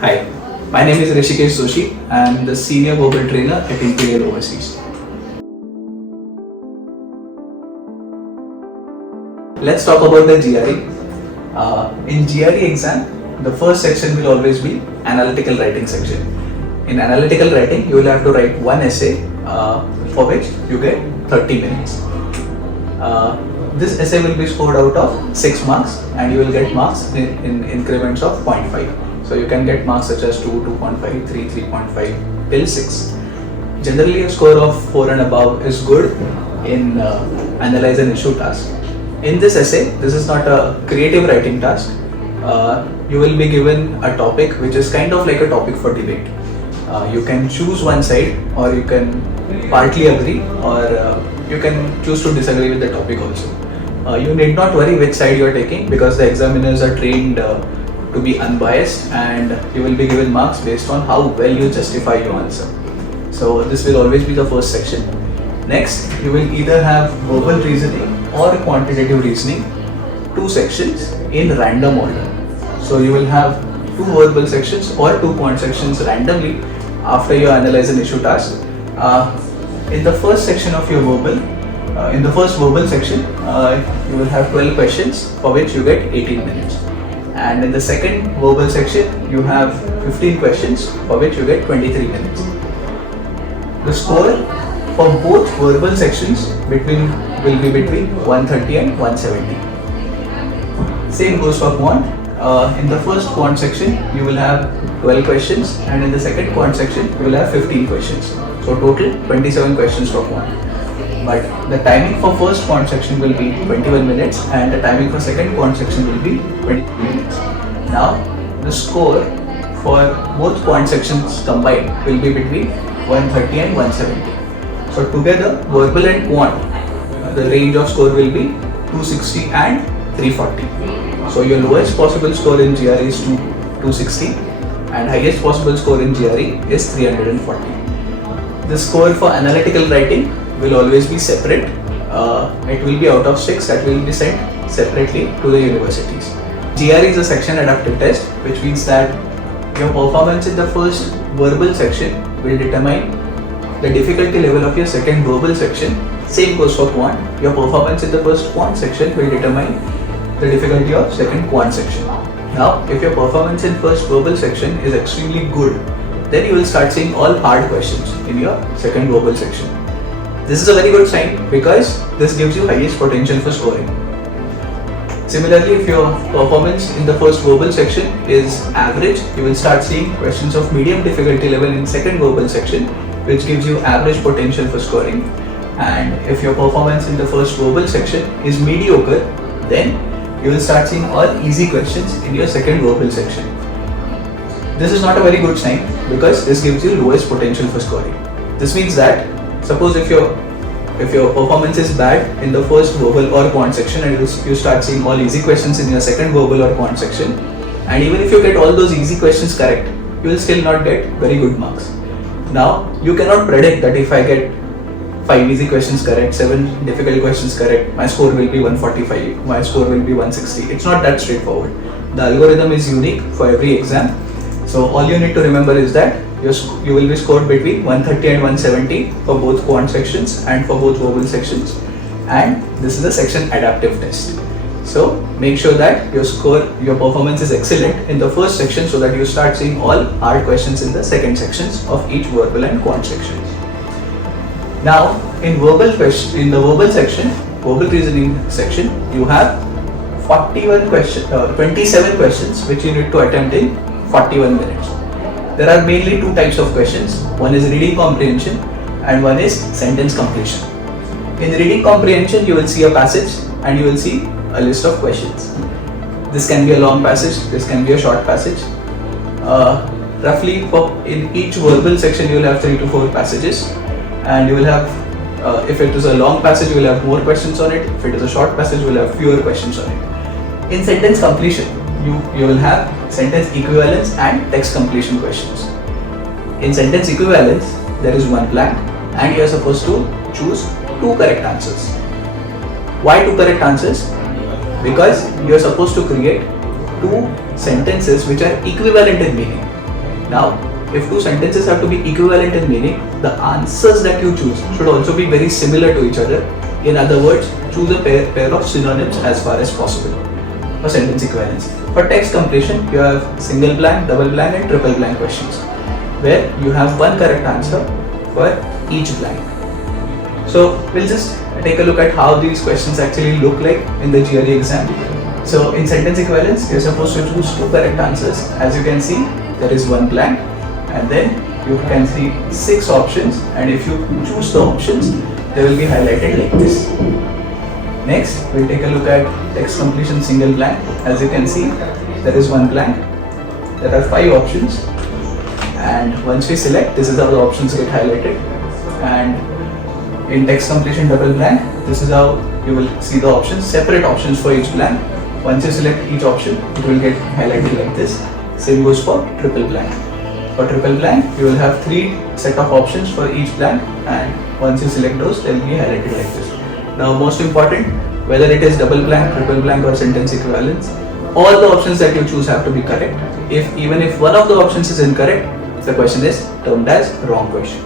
Hi, my name is Rishikesh Joshi. I am the Senior Verbal Trainer at Imperial Overseas. Let's talk about the GRE. In GRE exam, the first section will always be Analytical Writing section. In Analytical Writing, you will have to write one essay for which you get 30 minutes. This essay will be scored out of 6 marks and you will get marks in increments of 0.5. So you can get marks such as 2, 2.5, 3, 3.5 till 6. Generally a score of 4 and above is good in analyze and issue task. In this essay, this is not a creative writing task. You will be given a topic which is kind of like a topic for debate. You can choose one side or you can partly agree or you can choose to disagree with the topic also. You need not worry which side you are taking because the examiners are trained to be unbiased and you will be given marks based on how well you justify your answer. So this will always be the first section. Next, you will either have verbal reasoning or quantitative reasoning, 2 sections in random order. So you will have 2 verbal sections or 2 quant sections randomly after your analyze and issue task. In the first section of your verbal, in the first verbal section, you will have 12 questions for which you get 18 minutes. And in the second verbal section, you have 15 questions for which you get 23 minutes. The score for both verbal sections will be between 130 and 170. Same goes for quant. In the first quant section, you will have 12 questions and in the second quant section, you will have 15 questions. So total 27 questions for quant. But the timing for first quant section will be 21 minutes and the timing for second quant section will be 20 minutes. Now, the score for both quant sections combined will be between 130 and 170. So together, verbal and quant, the range of score will be 260 and 340. So your lowest possible score in GRE is 260 and highest possible score in GRE is 340. The score for analytical writing will always be separate. It will be out of 6 that will be sent separately to the universities. GRE is a section adaptive test, which means that your performance in the first verbal section will determine the difficulty level of your second verbal section. Same goes for quant. Your performance in the first quant section will determine the difficulty of second quant section. Now, if your performance in first verbal section is extremely good, then you will start seeing all hard questions in your second verbal section. This is a very good sign because this gives you highest potential for scoring. Similarly, if your performance in the first verbal section is average, you will start seeing questions of medium difficulty level in second verbal section, which gives you average potential for scoring. And if your performance in the first verbal section is mediocre, then you will start seeing all easy questions in your second verbal section. This is not a very good sign because this gives you lowest potential for scoring. This means that suppose if your performance is bad in the first verbal or quant section and you start seeing all easy questions in your second verbal or quant section, and even if you get all those easy questions correct, you will still not get very good marks. Now, you cannot predict that if I get 5 easy questions correct, 7 difficult questions correct, my score will be 145, my score will be 160. It's not that straightforward. The algorithm is unique for every exam. So all you need to remember is that you will be scored between 130 and 170 for both quant sections and for both verbal sections, and this is a section adaptive test. So make sure that your performance is excellent in the first section so that you start seeing all hard questions in the second sections of each verbal and quant sections. Now in the verbal section, verbal reasoning section, you have 27 questions which you need to attempt in 41 minutes. There are mainly 2 types of questions. One is reading comprehension and one is sentence completion. In reading comprehension, you will see a passage and you will see a list of questions. This can be a long passage, this can be a short passage. Roughly in each verbal section, you will have 3 to 4 passages and you will have, if it is a long passage, you will have more questions on it. If it is a short passage, you will have fewer questions on it. In sentence completion, you will have sentence equivalence and text completion questions. In sentence equivalence, there is one blank and you are supposed to choose 2 correct answers. Why 2 correct answers? Because you are supposed to create 2 sentences which are equivalent in meaning. Now, if two sentences have to be equivalent in meaning, the answers that you choose should also be very similar to each other. In other words, choose a pair of synonyms as far as possible for sentence equivalence. For text completion, you have single blank, double blank and triple blank questions, where you have one correct answer for each blank. So we'll just take a look at how these questions actually look like in the GRE exam. So in sentence equivalence, you're supposed to choose two correct answers. As you can see, there is one blank, and then you can see 6 options, and if you choose the options, they will be highlighted like this. Next, we'll take a look at text completion single blank. As you can see, there is one blank. There are 5 options, and once we select, this is how the options get highlighted. And in text completion double blank, this is how you will see the options, separate options for each blank. Once you select each option, it will get highlighted like this. Same goes for triple blank. For triple blank, you will have 3 set of options for each blank, and once you select those, they will be highlighted like this. Now, most important, whether it is double blank, triple blank or sentence equivalence, all the options that you choose have to be correct. Even if one of the options is incorrect, the question is termed as wrong question.